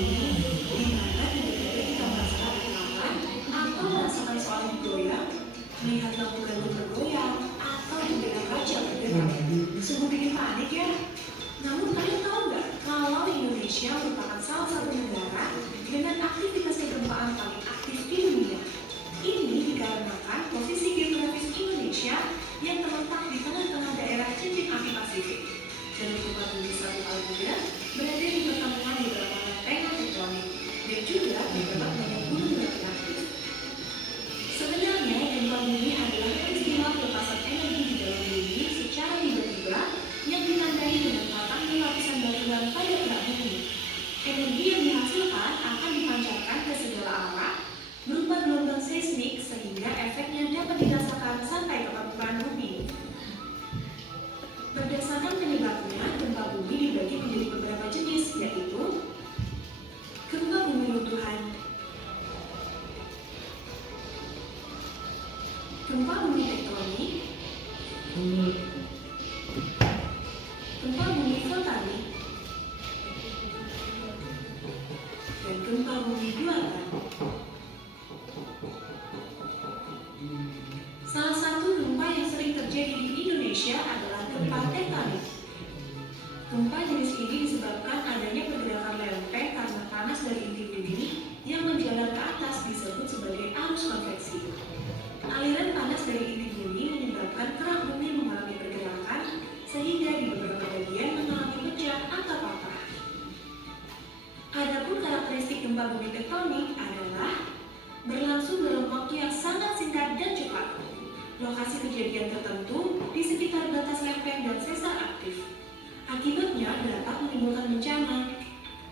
di mana tiba-tiba kita merasakan tekanan atau merasakan soal digoyang, melihat lampu gantung bergoyang, atau mendengar kaca bergerak. Sungguh bikin panik ya. Namun kalian tahu nggak kalau Indonesia merupakan salah satu negara dengan aktivitas kegempaan paling aktif di dunia. Ini dikarenakan posisi geografis Indonesia yang terletak di tengah-tengah daerah cincin api Pasifik. Dan gempa bumi satu kali juga berada di pertemuan beberapa lempeng tektonik dan juga terdapat banyak gunung berapi aktif. Sebenarnya gempa bumi adalah peristiwa pelepasan energi di dalam bumi secara tiba-tiba yang ditandai dengan patahnya lapisan batuan pada kerak bumi. Energi yang dihasilkan akan dipancarkan ke segala arah berupa gelombang seismik sehingga efeknya dapat dirasakan sampai ke permukaan bumi. Berdasarkan penyebabnya, gempa bumi dibagi menjadi beberapa jenis, yaitu gempa bumi runtuhan, gempa bumi tektonik, gempa bumi vulkanik, dan gempa bumi buatan. Salah satu gempa yang sering terjadi di Indonesia adalah gempa tektonik. Gempa jenis ini disebabkan adanya pergerakan lempeng karena panas dari inti bumi yang menjalar ke atas disebut sebagai arus konveksi. Aliran panas dari inti bumi menyebabkan kerak bumi mengalami pergerakan sehingga di beberapa bagian mengalami pecah atau patah. Adapun karakteristik gempa bumi tektonik adalah berlangsung dalam waktu yang sangat singkat dan cepat. Lokasi kejadian tertentu di sekitar batas lempeng dan sesar aktif. Akibatnya dapat menimbulkan bencana,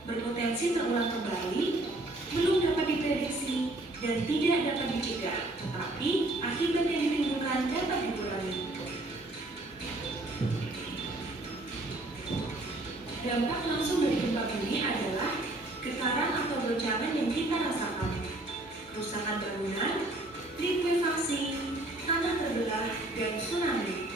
berpotensi terulang kembali, belum dapat diprediksi, dan tidak dapat dicegah, tetapi akibat yang ditimbulkan dapat dikurangi. Dampak langsung dari gempa bumi adalah getaran atau goncangan yang kita rasakan, kerusakan bangunan, likuifaksi, tanah terbelah, dan tsunami.